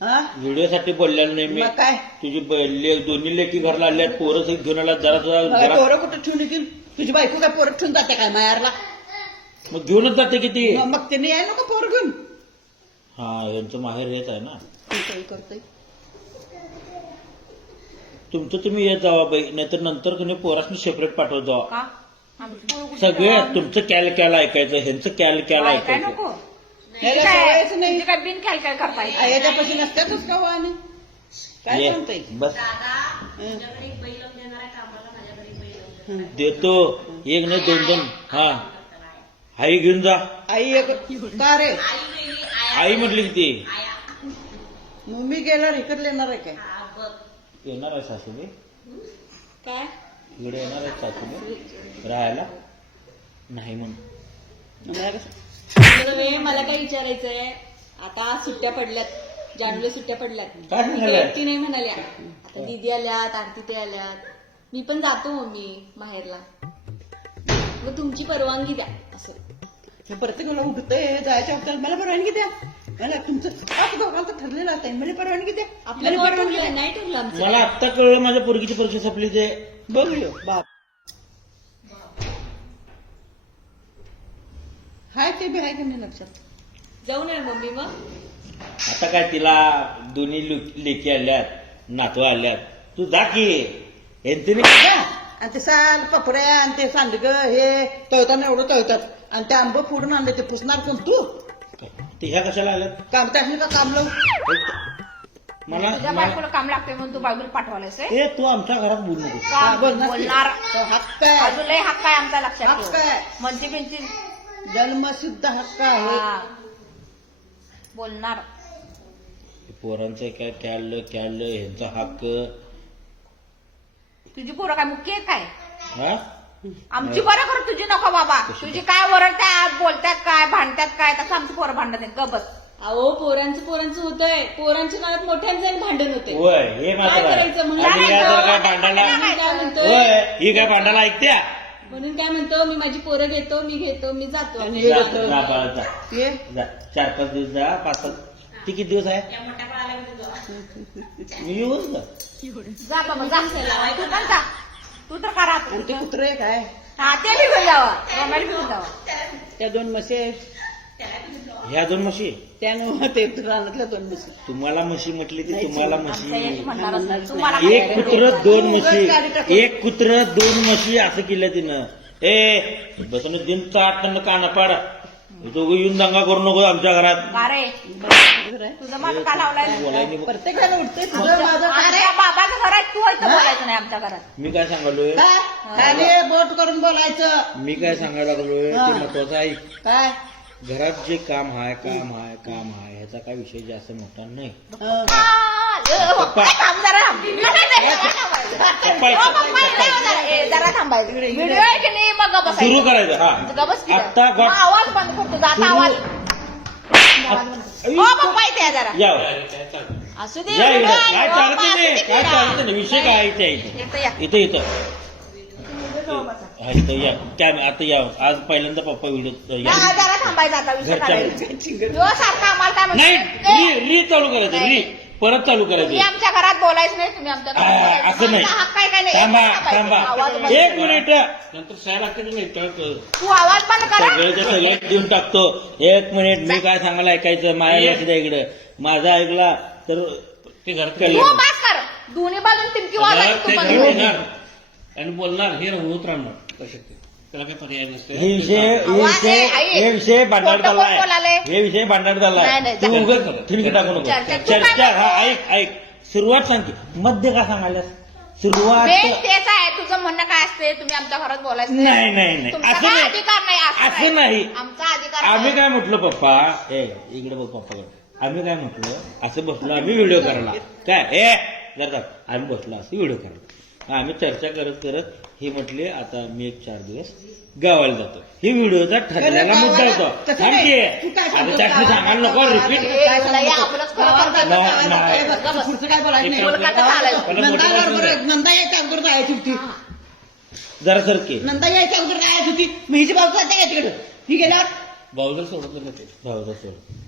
व्हिडिओसाठी बोललेलं नाही मी. मग काय तुझी दोन्ही लेकी घरला आल्यात, पोरं सहित घेऊन आल्यात. जरा पोरं कुठं ठेवून येतील? तुझी बायको काय पोरं ठेवून जाते काय मायारला? मग घेऊनच जाते किती. मग त्यांनी याय नको पोर घेऊन. हा, यांचं माहेर हेच आहे ना. करतोय तुमचं तुम्ही येत जावा बाई, नाहीतर नंतर तुम्ही पोरासनी सेपरेट पाठवत जावा. सगळे तुमचं कॅल कॅल ऐकायचं, ह्यांचं कॅल कॅल ऐकायचं. नाही काय बिन काय काय करताय याच्यापाशी नसत्यातच का वाहने काय सांगताय बस देतो. एक नाही दोन दोन. हा, आई घेऊन जा. आई एक का रे? आई म्हटली की ती. मम्मी गेल्यावर इकडे येणार आहे काय? येणार आहे सासूबाई? काय इकडे येणार आहे सासूबाई राहायला? नाही म्हणून मला काय विचारायचंय, आता सुट्ट्या पडल्यात, जानेवारी सुट्ट्या पडल्यात. काय म्हणाल्या? ती नाही म्हणाल्या. आता दीदी आल्यात, आरती ते आल्यात, मी पण जातो मम्मी माहेरला, मग तुमची परवानगी द्या. असं प्रत्येकाला उठतंय जायच्या वक्ताला मला परवानगी द्या. मला तुमचं दोघांचं ठरलेलं आता मला परवानगी द्या. आपल्याला परवानगी नाही ठरलं आमचं. मला आत्ता कळलं माझ्या पोरगीची परीक्षा संपली ते. बघूया बाप हाय ते बी हाय का नाही लक्षात? जाऊन आहे मम्मी. मग आता काय तिला दोन्ही लेकी आल्यात, नातू आल्यात, तू जा की. आणि ते साल पपड्या आणि ते सांडग हे तळताना एवढं तळतात आणि ते आंब फोडून आणले ते पुसणार कोण तू? ते ह्या कशाला आल्यात? काम त्याने का काम लावू? तुझ्या बायकोला काम लागते म्हणून तू बायकोला पाठवायलास ए तू आमच्या घरात बोलू नको. का बोलणार बोलणार? हक्क आहे. अजूनही हक्क आहे आमचा, लक्षात हक्क ठेव. आहे. म्हणती बिनती जन्मसिद्ध हक्क आहे. हा. बोलणार. पोरांचं काय कॅल कॅल ह्यांचा हक्क. तुझी पोरं काय मुख्य आहे काय? हा, आमची बरं कर, तुझी नको बाबा. तुझी काय ओरडतात, बोलतात काय, भांडतात काय, तसं आमची पोरं भांडत आहेत. गबस. अहो पोरांचं होतंय, पोरांच्या नावात मोठ्यांचं भांडण होते. होय हे मात्र काय आहे. करायचं म्हणून? आणि या जर काय भांडायला, मी काय म्हणतोय, होय ही काय भांडायला ऐकत्या. म्हणून काय म्हणतो, मी माझी पोरं घेतो, मी जातो. आणि जा, हे जा बाळा, जा. ये. जा 4-5 दिवस जा. 5-7 ती किती दिवस आहे? मी येऊन जा. जा बाबा जा. तू पण जा. तू तर का आणि ते राहतो? कुत्रे काय हा, ते बी घेऊन जावा. रोमाला बी घेऊन जावा. त्या 2 म्हशी आहेत. ह्या 2 म्हशी. त्यानं ते रानातल्या 2 म्हशी. तुम्हाला म्हशी म्हटली ती तुम्हाला म्हशी. आमचा एक म्हणणारच नाही. तुम्हाला एक कुत्र 2 म्हशी, एक कुत्र 2 म्हशी असं केलं तिनं. ए बसून दिन चाटणं काना पाड. दोघं येऊन दंगा करू नको आमच्या घरात. का रे? तुझं माझं का लावलाय? बोलायला प्रत्येकाला उठतंय तुझं माझं अरे बाबाचं घर आहे, तू आहे तर बोलायचं नाही आमच्या घरात. मी काय सांगालोय, काय खाली बोट करून बोलायचं. मी काय सांगायला लागलोय ते महत्वाचं आहे. काय घरात जे काम आहे ह्याचा काय विषय जास्त मोठा नाही. थांब जरा. जरा थांबायचं. व्हिडिओ आहे की नाही? मग गबस सुरू करायचं. हा गबस की आता आवाज बंद करतो. आता आवाज. हो पप्पा इथे जरा या असू दे. या व्हिडिओ इकडं. आहे. काय चालत पप्पा, नाही, असू दे काय की चालत जरा. नाही. विषय काय इथे इथं या. इथं इथं हा इथं या. काय आता या. आज पहिल्यांदा पप्पा व्हिडिओ या. जरा थांबायचं आता. विषय घरच्या काढायचा. जो सारखा आम्हाला काय नाही म्हणतो? री चालू करायचं. री परत चालू तुम्ही करायचं. आमच्या घरात बोलायचं नाही. तुम्ही आमच्या घरात बोलायचं. असं नाही. आमचा हक्क आहे का नाही? थांबा आवाज थांबा बंद 1 कर. मिनिट. नंतर शाळा लागते नाही. तू आवाज बंद करा. सगळ्याच्या सगळ्यात देऊन टाकतो. 1 मिनिट. मी काय सांगायला ऐकायचं. माया लक्ष द्या इकडे. माझा ऐकला तर ते घर तू बस कर. दोन्ही बाजून तिमकी वाजायची. तू बंद कर. आणि बोलणार हे होत राहणार. त्याला काही पर्याय नसते. आवाज आहे, आई. हे विषय भांडण खोटं कोण झालाय. बोलाले? हे विषय भांडण झालाय. नाही, नाही, तू जा. उगाच ठिणगी टाकू नको. चर्चा. तू काय चर्चा. हा म्हणतो? ऐक सुरुवात सांगते. मध्य का सांगायला सुरुवात. मेन तेच आहे. तुझं म्हणणं काय असते? तुम्ही आमच्या घरात बोलायचं नाही तुमचा असं काय नाही. अधिकार नाही. असं नाही. आमचा अधिकार आम्ही आहे. काय म्हटलं पप्पा, इकडे बघ पप्पा, आम्ही काय म्हटलं असं बसलो आम्ही व्हिडिओ करायला. काय जरा आम्ही बसलो असं व्हिडिओ करायला. आम्ही चर्चा करत करत ही म्हटली आता मी एक 4 दिवस गावाला जातो. ही व्हिडिओचा ठरलेला मुद्दा होता. थांबते आता त्यासाठी सांगायला नको. रिपीट हे लय आपलंच खरं करतात. नाही. पुढचं काय बोलायचं नाही. बोलणं कसं चालायचं? नंदा यायच्या अगोदर जायची होती. जरा सरके. नंदा यायच्या अगोदर जायची होती. मी हिची बाजू जाते का तिकडं? ही गेल्यावर भाऊला सोडत नाही. भाऊला सोडत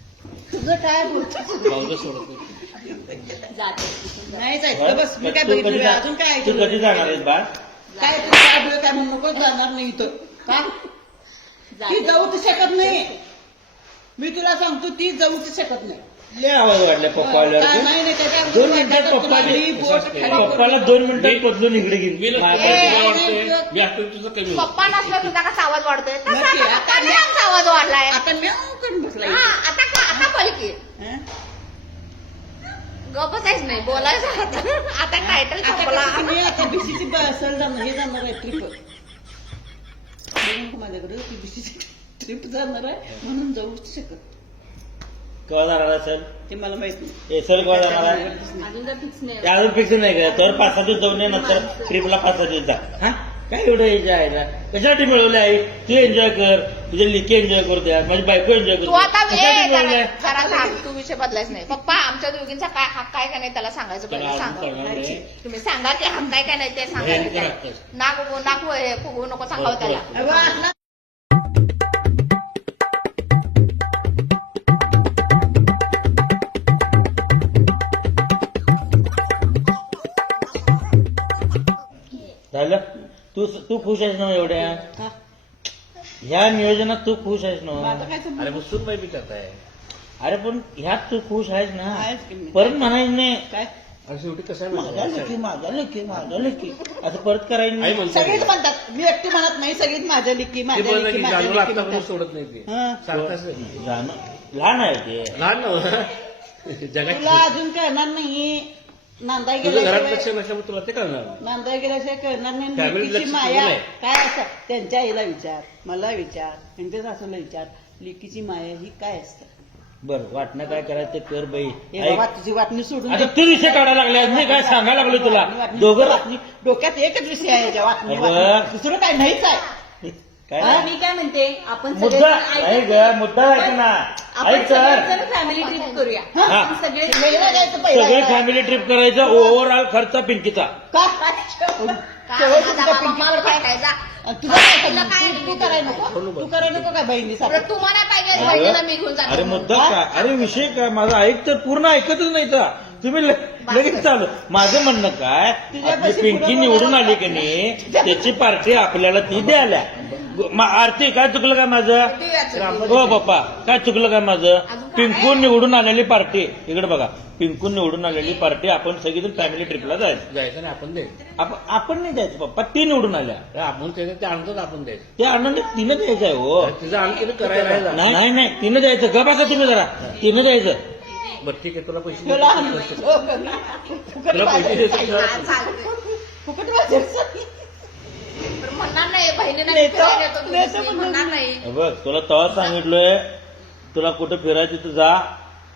तुझं काय बोलतो? भाऊला सोडत नाही. जाते नाही जायचं बस मी काय तू बघितलं कधी नाही. अजून काय तू ऐकलं कधी जाणार आहेस बा काय तू काय म्हणू नको जाणार नाही इथं का ती जाऊच शकत नाही मी तुला सांगतो ती जाऊच शकत नाही लय आवाज वाढला पप्पा काय आल्यावर नाही नाही त्याच्या 2 मिनिटात पप्पा पप्पाला 2 मिनिटात बदलून इकडे घेईन मी आता तुझं कमी होतं. पप्पा नसला तुझा कसा आवाज वाढतोय तसा नक्की. आता पप्पा नाही आमचा आवाज वाढलाय आता म्याऊ करून बसला हा आता बोल की हं? गपच आहेच नाही बोलायचं आता टायटल आता संपला कसं की मी आता बीसीची असेल जाणार हे जाणार आहे ट्रिप माझ्याकडे ती बीसीची ट्रिप जाणार आहे म्हणून जाऊच शकत केव्हा जाणार असेल ते मला माहित नाही हे सर केव्हा जाणार आहे अजून तर फिक्स नाही ते अजून फिक्स नाही का तर 5-6 दिवस जाऊन ये नंतर ट्रिपला 5-6 दिवस जा हा काय एवढं एन्जॉय आहे ना कशासाठी मिळवले आहे तू एन्जॉय कर तुझे लिके एन्जॉय करू द्या माझी बायको एन्जॉय तू करू आता कशासाठी मिळवलंय जरा थांब तू विषय बदलायच नाही पप्पा आमच्या दोघींचा काय हक्क आहे का नाही त्याला सांगायचं त्याला पहिले अजून सांगा कळणार नाही. तुम्ही सांगा की हक्क आहे का नाही ते सांगा हे त्याला. हक्क आहे. नाक हे फुगवू नको सांगावं त्याला अगं, असला झालं तू खुश आहेस ना एवढ्या हा, ह्या नियोजनात तू खुश आहेस मग ना आता काय समजलं? अरे मग सून बी करताय अरे पण ह्यात तू खुश आहेस ना आहेच की मी. परत म्हणायचं नाही काय आणि शेवटी कसं आहे माझा माहिती लेकी आहे? माझा लेकी माझा लेकी असं परत करायचं आई नाही म्हणते सगळीच म्हणतात मी एकटी म्हणत नाही सगळीच माझ्या लेकी ते माझ्या बोललं लेकी की माझ्या जानूला लेकी आत्तापासून म्हणतात. सोडत नाही ते हं. सारखंच नाही. जाणं लहान आहे ते लहान नव्हतं तुला जगात अजून कळणार नाही नांदाई तुझं घरात लक्ष गेल्याशिवाय नसल्यामुळे तुला ते कळणार नाही. नांदाई गेल्याशिवाय कळणार नाही Family लेकीची लक्ष माया तुझं नाही. काय असं त्यांच्या आईला विचार मला विचार त्यांच्या सासूला विचार लेकीची माया ही काय असतं बरं वाटणं काय करायचं ते कर बाई हे ऐक. बाबा तुझी वाटणी सोडून आता दे. तू विषय काढायला लागले मी काय सांगायला लागलो तुला वाटणी, दोघं वाटणी. डोक्यात एकच विषय आहे याच्या वाटणी अगं. वाटणी. दुसरं काय नाहीच आहे काय आता मी काय म्हणते आपण मुद्दा ऐक ग, मुद्दा ऐक ना ऐक तर फॅमिली ट्रिप करूया हा. आपण सगळे वेगळं जायचं पहिला. सगळे फॅमिली ट्रिप करायचं ओव्हरऑल खर्च पिंकीचा का? काय तेव्हा माझा तुझ्या बाबा पिंकी मला काय काय जा. तुला काय तुला काय समजलं? तू करायला नको तू करायला नको काय बहिणीसाठी बरं, तुम्हाला पाहिजे बहिणीला मी घेऊन जातो अरे मुद्दा काय अरे विषय काय माझा ऐक तर पूर्ण ऐकतच नाही का तुम्ही लगेच चालू माझं म्हणणं काय आपली पिंकी निवडून आली की नाही त्याची पार्टी आपल्याला ती द्यायला आरती काय चुकलं काय माझं हो बाप्पा काय चुकलं काय माझं पिंकून निवडून आलेली पार्टी इकडे बघा पिंकून निवडून आलेली पार्टी आपण सगळीजण फॅमिली ट्रिपला जायचं जायचं नाही आपण द्यायचं आपण नाही जायचं पप्पा ती निवडून आल्या तर आपण ते आणतोच आपण द्यायचं ते आनंद तिनं द्यायचं आहे हो तिचं आणखी करायला राहिलं. नाही नाही तिनं द्यायचं ग बघा तुम्ही जरा तिनं द्यायचं बरं ठीक आहे तुला पैसे तुला देतो. तुला पैसे देतो तुला. फुकट वाजायचं. बरं, म्हणणार नाही बहिणीला नेतो, फिरायला नेतो तुम्ही. नेतो म्हणून. म्हणणार नाही हे बघ तुला तेव्हा सांगितलोय तुला कुठं फिरायचं तर जा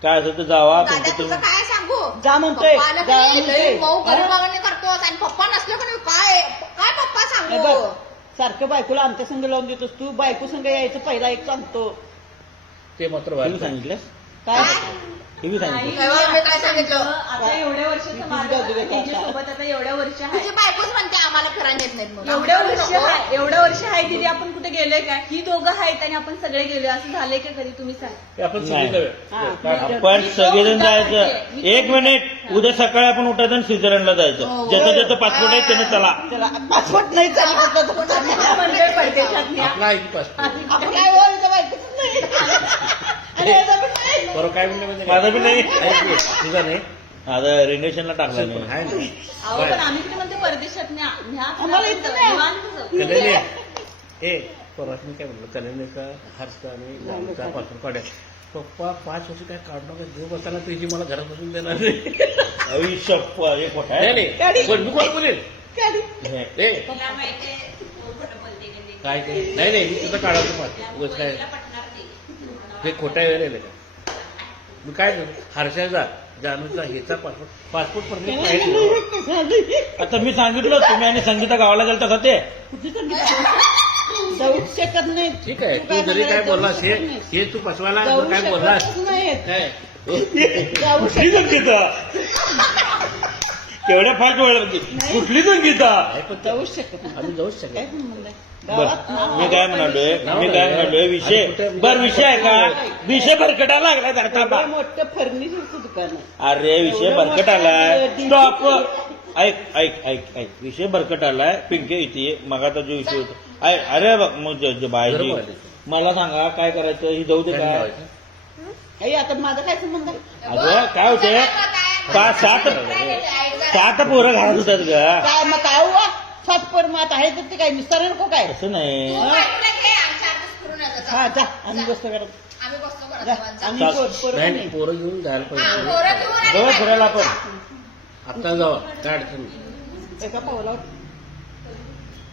काय असेल तर जावा दादा तुमचं तुझं तुम्ही काय सांगू जा म्हणतोय, पप्पा आलं की जा नाही, म्हणतोय. लई मऊ हा? गरीबावाने करतोस आणि पप्पा नसले पण काय काय पप्पा हे सांगू बघ, सारखं बायकोला आमच्या संघ लावून देतोस तू बायको संघ यायचं पहिला एक सांगतो ते मात्र तुम्ही व्हायचं. सांगितलं काय तुम्ही सांगितलं तेव्हा मी काय सांगितलं आता एवढ्या वर्षाचं माझं त्यांच्यासोबत आता एवढ्या वर्ष आहे तुझी बायकोच म्हणते आम्हाला फिरायला येत नाहीत म्हणून. एवढ्या वर्ष नको. आहे एवढ्या वर्ष आहे दिदी आपण कुठे गेलोय का ही दोघं आहेत आणि आपण सगळे गेलोय असं झालंय का कधी तुम्ही सांग ते आपण नाही. सगळी हा. जाऊया. आपण सगळेजण जायचं एक मिनिट उद्या सकाळी आपण उठायचं आणि स्वित्झर्लंडला जायचं ज्याचं ज्याचं पासपोर्ट आहे त्यानं चला त्याला पासपोर्ट नाही चालत होतं. मंडळ परदेशात न्या. आपला आहे की पासपोर्ट आपण काय बोलायचं बायकोच नाही आणि याचा पण नाही. बरोबर काय म्हणलं म्हणजे माझा बी नाही. तुझा नाही आता रिलेशनला टाकला असेल पण नाही आहे ना. अहो पण आम्ही कुठे म्हणतो परदेशात न्या न्या आम्हाला इथं नाही. निवांत जाऊ. कल्याणी ए परत मी काय म्हणलं कल्याणीचा हर्षचा आणि लालूचा पासपोर्ट काढ्या पप्पा 5 वर्ष काय काढू नका देव बसायला तुझी मला घरात बसून देणार नाही. आयुष्यप हे खोटा नाही, नाही. पण मी कोण बोलेल गाडी. ए काय ते नाही नाही मी तुझं काढायचं पाहतो उगाच काय हे खोटा वेळ आहे का मी काय करतो हर्षाचा जानूचा ह्याचा पासपोर्ट परमिट पाहिजे आता मी सांगितलं तुम्ही आणि संगीता गावाला गेलं तसं ते जाऊच शकत नाही ठीक आहे तू तू जरी काय म्हणायला बोललास जाऊ शकत नाही. हे तू फसवायला जाऊ तू काय शकतच बोललास नाही. काय जाऊ कुठली संगीता केवढ्या फास्ट वेळ कुठली संगीता नाही, पण जाऊच शकत नाही आम्ही जाऊच काय शकत पण म्हणलंय गावात नाव मी काय म्हणालोय विषय विषय आहे का विषय भरकटा लागलाय जरा थांबा. एवढं मोठं फर्निचरचं दुकान आहे. अरे विषय एवढं बरकट मोठं आलाय डीपी स्टॉप ऐक विषय बरकट आलाय पिंके इथे मगाचा जो विषय होता अरे बघ मग बायजी मला सांगा काय करायचं ही जाऊ दे का आई, आता माझा काय संबंध आहे? अगं काय होते 7 पोरं घरात होतात ग काय मग काय हुआ 7 पोर मग आता आहे तर ते काय निस्तारण को काय असं नाही हा जा आम्ही बसतो करत जा आम्ही पोरं नाही नाही. पोरं घेऊन जायला पाहिजे जाऊ फिरायला आपण आता जावा काय अडचण नाही. एका पावलावर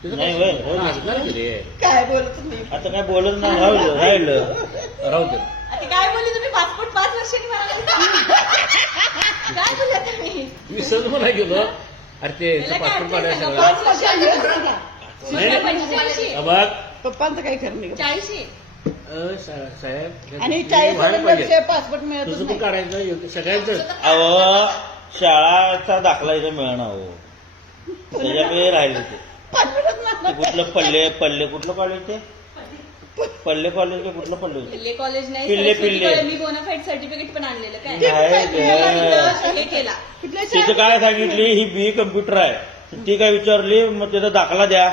तिथं नाही काय- होय, हा, असणार की रे. काय बोलत नाही. आता काय बोलत नाही राहिलं राहू दे आता काय बोलले तुम्ही पासपोर्ट 5 वर्षांनी मला काय बोलला तुम्ही विसरून मला गेलो अरे ते पासपोर्ट काढायला सगळं 5 वर्ष आली असतील का? नाही. 45 बघ पप्पांचं काही खरं नाही. 40 साहेब आणि हे 40 व्हायला पाहिजे. वर्ष पासपोर्ट मिळतच तुझं पण नाही. काढायचं योग्य सगळ्यांचं अहो शाळाचा दाखला इथे मिळणं हो त्याच्याकडे राहिले ते पाठवतच नाही. कुठलं पल्ले कुठलं कॉलेज ते पल्ले कॉलेज का कुठलं पल्ले होतं? पिल्ले कॉलेज नाही पिल्ले, सरस्वती पिल्ले. कॉलेज. मी बोनाफाईड सर्टिफिकेट पण आणलेलं काय नाही ग. हे केला कुठल्या तिथं शाळेत? काय सांगितली ही बी कम्प्युटर आहे ती काय विचारली मग त्याचा दाखला द्या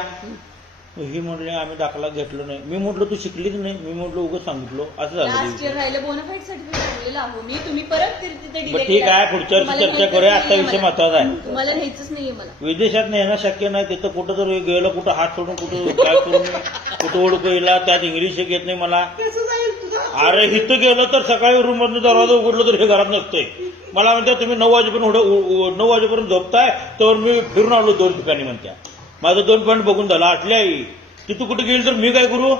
ही म्हटली आम्ही दाखला घेतलो नाही मी म्हटलं तू शिकलीच नाही मी म्हटलं उगाच सांगितलो असं झालं लास्ट ते. इयर राहिलं बोनाफाईड सर्टिफिकेट आणलेलं आहो मी तुम्ही परत तिथे बरं delay ठीक केला. आहे पुढच्या वर्षी मला चर्चा न्यायचंच करूया आता नाहीये विषय मला. महत्वाचा आहे मला न्यायचंच नाहीये मला विदेशात नेणं शक्य नाही तिथं कुठं तर गेलं कुठं हात सोडून कुठं काय करून कुठं ओळखू येईल त्यात इंग्लिश येत नाही मला कसं जाईल तुझं? अरे इथं गेलं तर सकाळी रूम मधून दरवाजा उघडलं तर हे घरात नसतंय मला म्हणतात तुम्ही 9 वाजेपर्यंत 9 वाजेपर्यंत झोपताय तर मी फिरून आलो 2 ठिकाणी म्हणत्या माझं 2 पॉईंट बघून झालं आटल्या तिथं कुठे गेली तर मी काय करू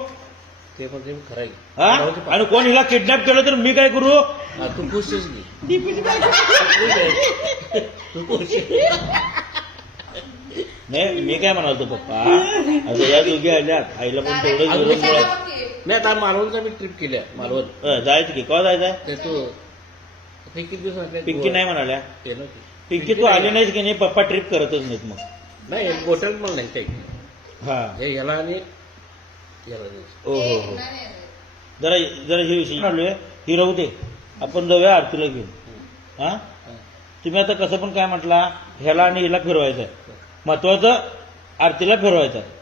ते पण ते खरं आहे. हा राहू दे आणि कोण हिला किडनॅप केलं तर मी काय करू हा, तू खुशच घे डीपीटी काय तू खुश नाही मी काय म्हणालतो पप्पा आता या दोघी आल्यात आईला पण तेवढं जोरून नाही आता मालवणचा मी ट्रिप केल्या मालवण जायचं की केव्हा जायचंय ते तू ते किती दिवस राहते? पिंकी नाही म्हणाल्या केलं की. पिंकी तू आली नाहीस की नाही पप्पा ट्रिप करतच नाहीत मग नाही गोटल पण नाही काही हा हे ह्याला आणि याला नाही. हो हो हो जरा जरा हे विषय म्हणालोय ही राहू दे आपण जाऊया आरतीला घेऊन हा तुम्ही आता कसं पण काय म्हटला ह्याला आणि हिला फिरवायचं आहे महत्वाचं आरतीला फिरवायचं आहे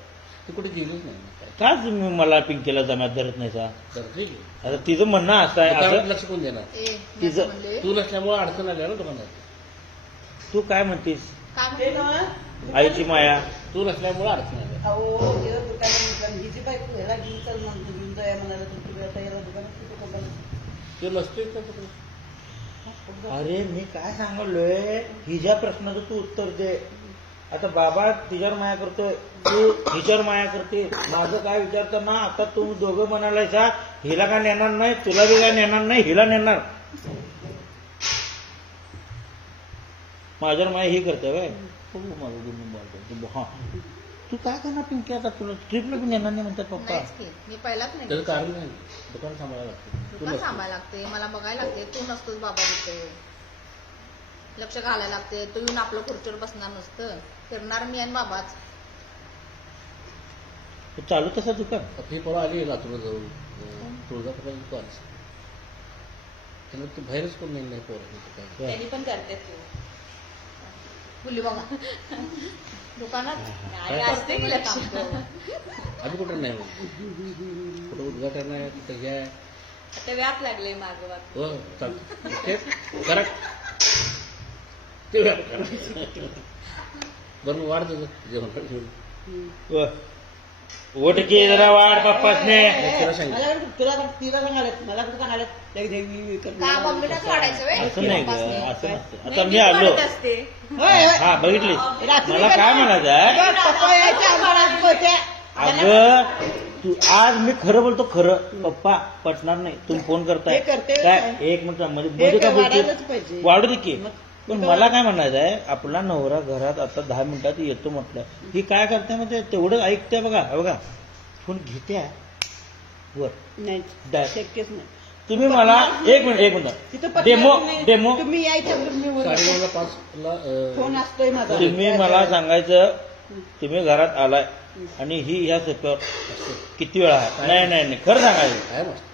तू कुठे गेलीच नाही मग काय. का तुम्ही मला पिंकीला जमात धरत नाही सा तर ठीक आहे. आता तिचं म्हणणं असं आहे दुकानात असं लक्ष कोण देणार तिचं तू नसल्यामुळे अडचण आल्या ना दुकानात तू काय म्हणतीस ते ना आईची माया तू नसल्यामुळे अडचण आल्या अहो तिला दुकानात म्हटलं हिची बायको ह्याला घेऊन चल म्हणतो घेऊन जाया म्हणाला तर तुम्ही आता याला दुकानात कुठं कोणाला? ते नसतेच का कुठे अरे मी काय सांगलोय हिच्या प्रश्नाचं तू उत्तर दे आता बाबा तिच्यावर माया करतोय तू हिच्यावर माया करते माझं काय विचारतं ना आता तुम्ही दोघं म्हणालायसा हिला काय नेणार नाही तुला बी काय नेणार नाही हिला नेणार माझ्यावर माया ही करते बाय हा तू काय करणार पिंकी आता तुला ट्रिपला बी नेणार नाही म्हणतात पप्पा नाहीच की. मी पहिलाच नाही त्याचं कारण नाही दुकान सांभाळायला लागतं तू दुकान नसते. सांभाळायला लागते मला बघायला लागते तू नसतोस बाबा तिथे लक्ष घालायला लागते तू येऊन आपलं खुर्चीवर बसणार नसतं फिरणार मी आणि बाबाच तू चालू तसं दुकान ही पोरं आली लातूरला जाऊन तुळजापूरला दुकान त्यांना ते बाहेरच कोण नाही पोरं काय त्यांनी पण करतात फुली बाबा दुकानात नाही असते की लक्ष आम्ही कुठं नाही कुठं उद्घाटन आहे तिथं हे आहे आता व्याप लागले मागं वाग हो चालतं तेच करा ते व्याप करा बरं मग वाढ तुझं जेवण ओट की जरा वाढ पप्पासने तुला सांगितलं मला वाटतं तुला तिला सांगायला मला कुठं सांगायला त्या देवी का मम्मीलाच वाढायचं व्हय? असं नाही ग असं नसतं आता नाही, मी मीच आलो वाढत असते होय होय. हा बघितली रात्री मला काय म्हणायचं आहे अगं, पप्पा यायच्या आम्हाला पोहत्या. अगं तू आज मी खरं बोलतो खरं पप्पा पटणार नाही तुम्ही फोन करताय हे करते काय काय? एक मिनिट मध्ये हे मध्ये काय काय वाढायलाच बोलते पाहिजे. वाढू दे की मग पण मला काय म्हणायचं आहे आपला नवरा घरात आता 10 मिनिटात येतो म्हटलं ही काय करते म्हणजे तेवढं ऐकते बघा बघा फोन घेत्या वर नाही डाय. शक्यच नाही तुम्ही मला एक तिथं मिनिट पटणार डेमो नाही. डेमो तुम्ही यायच्या मी साडेनऊला 5 ला फोन असतोय माझा तुम्ही मला सांगायचं तुम्ही घरात आलाय आणि ही ह्या सोप्यावर किती वेळा आहे नाही नाही नाही खरं सांगायचं काय मस्त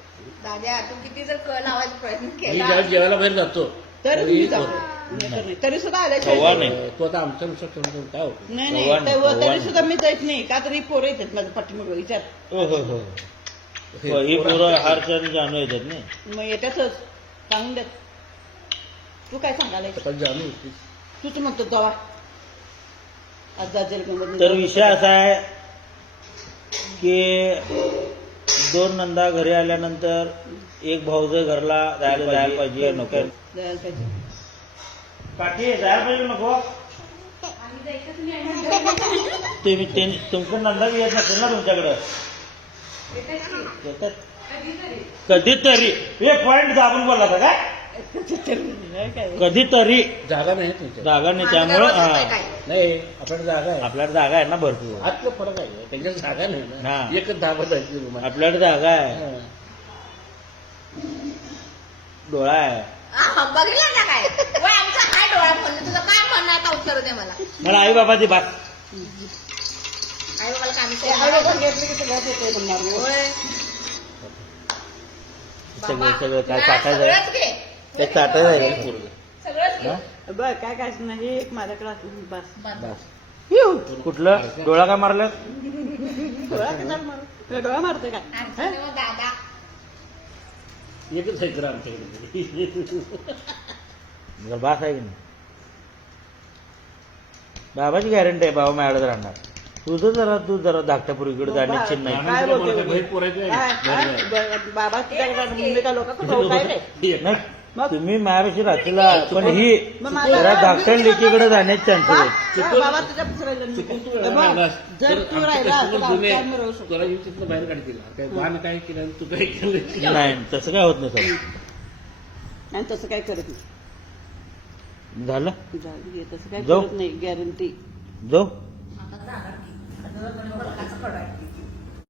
दाद्या तू किती जर लावायचा प्रयत्न मी केला ज्यावेळेस जेवायला बाहेर जातो तरी मी जातो तरी सुद्धा आल्याशिवाय सव्वा जात नाही. तो आता आमच्यानुसार समजून काय होतं नाही सव्वा नाही नाही, तेव्हा सव्वा तरी नाही. सुद्धा मी जात नाही का तरी पोरं येतात माझं पाठीमागं विचार हो हो हो ही पोरं हारच्या आणि जानू येतात नाही मग येतातच सांगून देत तू काय सांगायला आता जानू होती तूच म्हणतो जावा आज जाजेल तर विषय असा आहे की 2 नंदा घरी आल्यानंतर एक भाऊजय घरला जायला पाहिजे नको जायला पाहिजे काठी जायला पाहिजे नको तुमचं नंदा बी येत नसेल ना तुमच्याकडं येतात कधीतरी एक पॉईंट दाबून बोलला होता काय काय कधीतरी जागा नाही तुमच्या जागा नाही त्यामुळं माझं हा. काय? नाही आपल्याकडे जागा आहे आपल्याकडे जागा आहे ना भरपूर आतलं फरक आहे त्यांच्यात जागा नाही ना हा. एकच धाबा जायची रूम आपल्याकडे जागा आहे डोळा आहे बघितलं ना काय वय आमचा काय डोळा म्हणलं तुझं काय म्हणणं आहे का उत्तर दे मला मला आई बाबाची बात आई बाबाला काम घेतलं की सगळ्यात येते म्हणणार सगळं सगळं काय चाटायचं सगळंच घे ते चाटायचं आहे पोरगं. सगळंच घे हा? बरं काय काय नाही एक माझ्याकडे असलं बस बस कुठलं डोळा काय मारलं डोळा कशाला मारू? डोळा मारते काय आमचा तेव्हा दादा एकच आहे तर आमच्याकडे जर बास आहे की नाही बाबाची गॅरंटी आहे बाबा माझ्याकडे राहणार तू जरा धाकट्यापूर्वीकडे जाण्याची चिन्ह नाही काय मला बोलते काय बहीण पोरायचं काय? आहे काय? बाबा तुझ्याकडे मम्मी का लोकांचं भाऊ काय नाही नाही, तुम्ही माझ्यापेक्षा रात्रीला पण ही मग माझा- जरा धाकट्या लेकीकडे जाण्याचे चान्सेस आहेत हा, बाबा तुझ्या राहिलं नाही. चुकून तू हे बघ, राहिलास, जर तर तू आमचे राहिला तर customer जुने आमच्या राहू शकतो तुला येऊन तिथनं बाहेर काढतील काय बाण काय केलं आणि तू काय केलं नाही तसं काय होत नाही सर आणि तसं काय करत नाही झालं जाऊ दे, तसं काय जाऊ. करत नाही गॅरंटी जाऊ